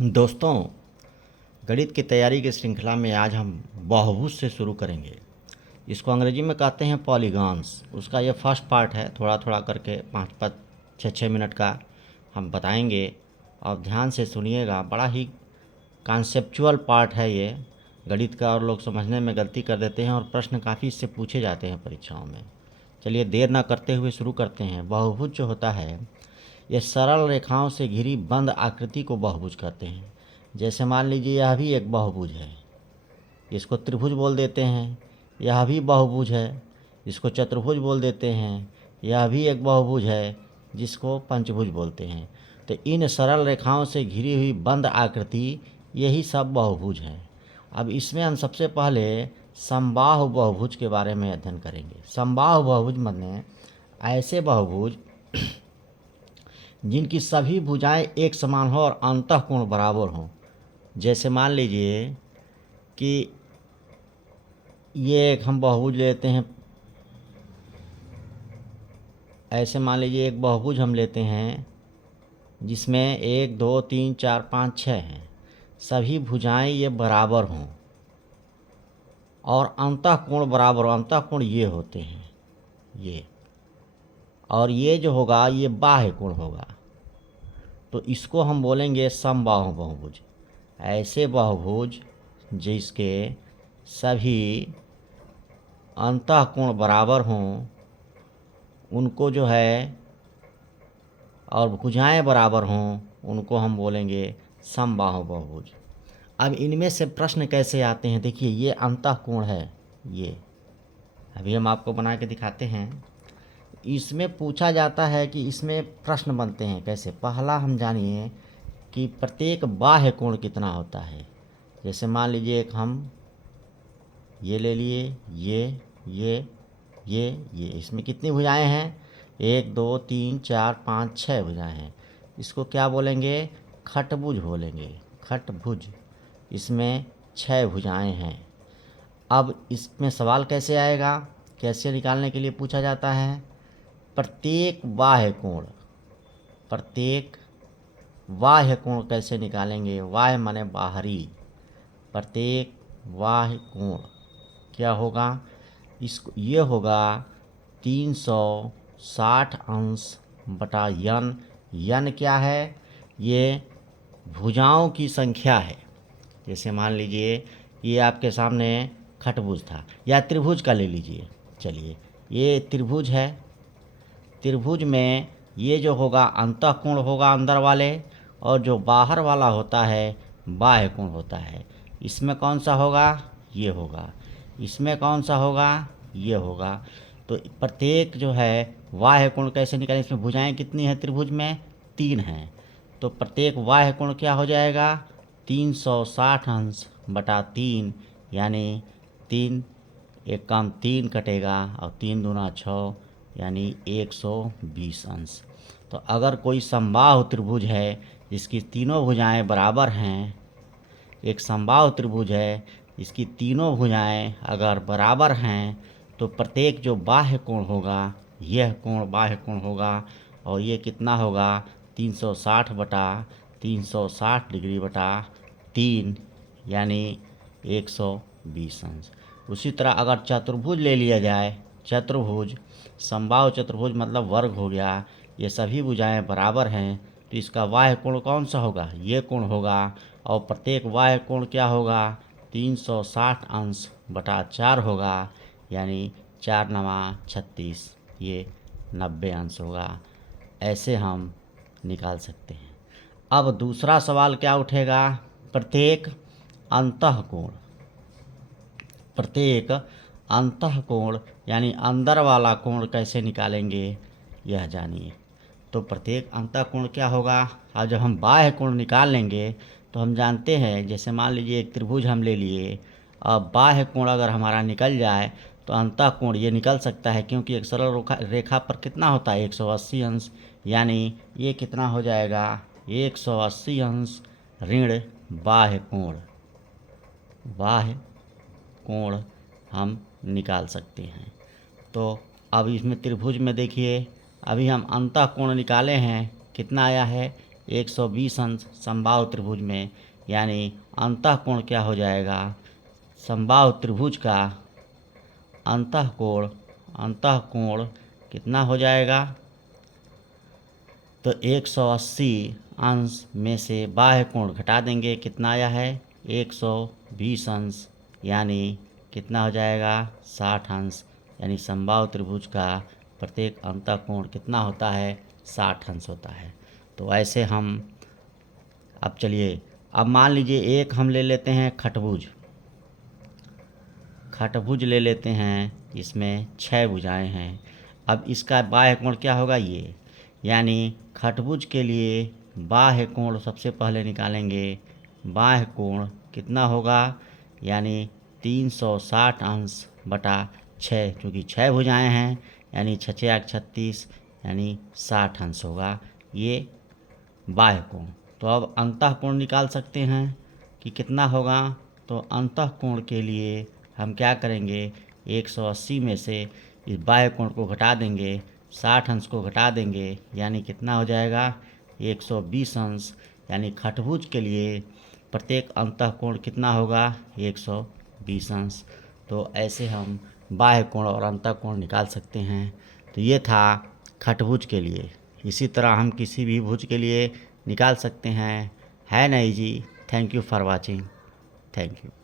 दोस्तों, गणित की तैयारी की श्रृंखला में आज हम बहुभुज से शुरू करेंगे। इसको अंग्रेजी में कहते हैं पॉलीगॉन्स। उसका ये फर्स्ट पार्ट है। थोड़ा थोड़ा करके 5-5 6-6 मिनट का हम बताएंगे और ध्यान से सुनिएगा। बड़ा ही कॉन्सेप्चुअल पार्ट है ये गणित का, और लोग समझने में गलती कर देते हैं और प्रश्न काफ़ी इससे पूछे जाते हैं परीक्षाओं में। चलिए देर ना करते हुए शुरू करते हैं। बहुभुज जो होता है ये सरल रेखाओं से घिरी बंद आकृति को बहुभुज कहते हैं। जैसे मान लीजिए यह भी एक बहुभुज है, इसको त्रिभुज बोल देते हैं। यह भी बहुभुज है, इसको चतुर्भुज बोल देते हैं। यह भी एक बहुभुज है जिसको पंचभुज बोलते हैं। तो इन सरल रेखाओं से घिरी हुई बंद आकृति यही सब बहुभुज हैं। अब इसमें हम सबसे पहले समबाहु बहुभुज के बारे में अध्ययन करेंगे। समबाहु बहुभुज माने ऐसे बहुभुज जिनकी सभी भुजाएं एक समान हो और अंतःकोण बराबर हों। जैसे मान लीजिए कि ये एक हम बहुभुज लेते हैं। ऐसे मान लीजिए एक बहुभुज हम लेते हैं जिसमें 1 2 3 4 5 6 हैं। सभी भुजाएं ये बराबर हों और अंतःकोण बराबर हो। अंतःकोण ये होते हैं ये, और ये जो होगा ये बाह्य कोण होगा। तो इसको हम बोलेंगे समबाहु बहुभुज। ऐसे बहुभुज जिसके सभी अंतःकोण बराबर हों उनको जो है, और भुजाएं बराबर हों, उनको हम बोलेंगे समबाहु बहुभुज। अब इनमें से प्रश्न कैसे आते हैं, देखिए ये अंतःकोण है, ये अभी हम आपको बना के दिखाते हैं। इसमें पूछा जाता है कि इसमें प्रश्न बनते हैं कैसे। पहला हम जानिए कि प्रत्येक बाह्य कोण कितना होता है। जैसे मान लीजिए एक हम ये ले लिए, ये इसमें कितनी भुजाएं हैं? 1 2 3 4 5 6 भुजाएं हैं। इसको क्या बोलेंगे? खटभुज बोलेंगे, खटभुज। इसमें 6 भुजाएं हैं। अब इसमें सवाल कैसे आएगा, कैसे निकालने के लिए पूछा जाता है? प्रत्येक बाह्य कोण, प्रत्येक बाह्य कोण कैसे निकालेंगे? बाह्य माने बाहरी। प्रत्येक बाह्य कोण क्या होगा? इसको ये होगा 360 अंश बटा यन। यन क्या है? ये भुजाओं की संख्या है। जैसे मान लीजिए ये आपके सामने खटभुज था, या त्रिभुज का ले लीजिए। चलिए ये त्रिभुज है। त्रिभुज में ये जो होगा अंतःकोण होगा अंदर वाले, और जो बाहर वाला होता है बाह्य कोण होता है। इसमें कौन सा होगा? ये होगा। इसमें कौन सा होगा? ये होगा। तो प्रत्येक जो है बाह्य कोण कैसे निकालें? इसमें भुजाएं कितनी हैं त्रिभुज में? 3 हैं। तो प्रत्येक बाह्य कोण क्या हो जाएगा? 360 अंश बटा 3, यानी 3 एक काम 3 कटेगा और 3 दूना 6, यानी 120 अंश। तो अगर कोई समबाहु त्रिभुज है जिसकी तीनों भुजाएं बराबर हैं, एक समबाहु त्रिभुज है इसकी तीनों भुजाएं अगर बराबर हैं, तो प्रत्येक जो बाह्य कोण होगा यह कोण बाह्य कोण होगा, और ये कितना होगा? 360 बटा 360 डिग्री बटा 3, यानी 120 अंश। उसी तरह अगर चतुर्भुज ले लिया जाए, चतुर्भुज, समबाहु चतुर्भुज मतलब वर्ग हो गया। ये सभी भुजाएं बराबर हैं, तो इसका बाह्य कोण कौन सा होगा? ये कोण होगा। और प्रत्येक बाह्य कोण क्या होगा? 360 अंश बटा 4 होगा, यानी 4 नवा 36, ये 90 अंश होगा। ऐसे हम निकाल सकते हैं। अब दूसरा सवाल क्या उठेगा? प्रत्येक अंतःकोण, प्रत्येक अंतःकोण यानी अंदर वाला कोण कैसे निकालेंगे, यह जानिए। तो प्रत्येक अंतःकोण क्या होगा? और जब हम बाह्य कोण निकाल लेंगे तो हम जानते हैं, जैसे मान लीजिए एक त्रिभुज हम ले लिए, अब बाह्य कोण अगर हमारा निकल जाए तो अंतःकोण ये निकल सकता है, क्योंकि एक सरल रेखा पर कितना होता है? 180 अंश। यानी ये कितना हो जाएगा? 180 अंश ऋण बाह्य कोण, बाह्य कोण हम निकाल सकते हैं। तो अब इसमें त्रिभुज में देखिए, अभी हम अंतःकोण निकाले हैं, कितना आया है? 120 अंश समबाहु त्रिभुज में, यानी अंतःकोण क्या हो जाएगा, समबाहु त्रिभुज का अंतःकोण कितना हो जाएगा, तो 180 अंश में से बाह्य कोण घटा देंगे, कितना आया है 120 अंश, यानी कितना हो जाएगा 60 अंश, यानी समबाहु त्रिभुज का प्रत्येक अंतःकोण कितना होता है 60 अंश होता है। तो ऐसे हम अब चलिए, अब मान लीजिए एक हम ले लेते हैं खटभुज ले लेते हैं, इसमें 6 भुजाएं हैं। अब इसका बाह्य कोण क्या होगा ये, यानी खटभुज के लिए बाह्य कोण सबसे पहले निकालेंगे। बाह्य कोण कितना होगा, यानी 360 अंश बटा 6, क्योंकि 6 भुजाएं हैं, यानी 6 6 36, यानी 60 अंश होगा ये बाह्य कोण। तो अब अंतःकोण निकाल सकते हैं कि कितना होगा, तो अंतःकोण के लिए हम क्या करेंगे, 180 में से इस बाह्य कोण को घटा देंगे, 60 अंश को घटा देंगे, यानी कितना हो जाएगा 120 अंश, यानी खटभुज के लिए प्रत्येक अंतःकोण कितना होगा 120 अंश। तो ऐसे हम बाह्य कोण और अंतःकोण निकाल सकते हैं। तो ये था खटभुज के लिए। इसी तरह हम किसी भी भुज के लिए निकाल सकते हैं, है ना जी। Thank you for watching. Thank you.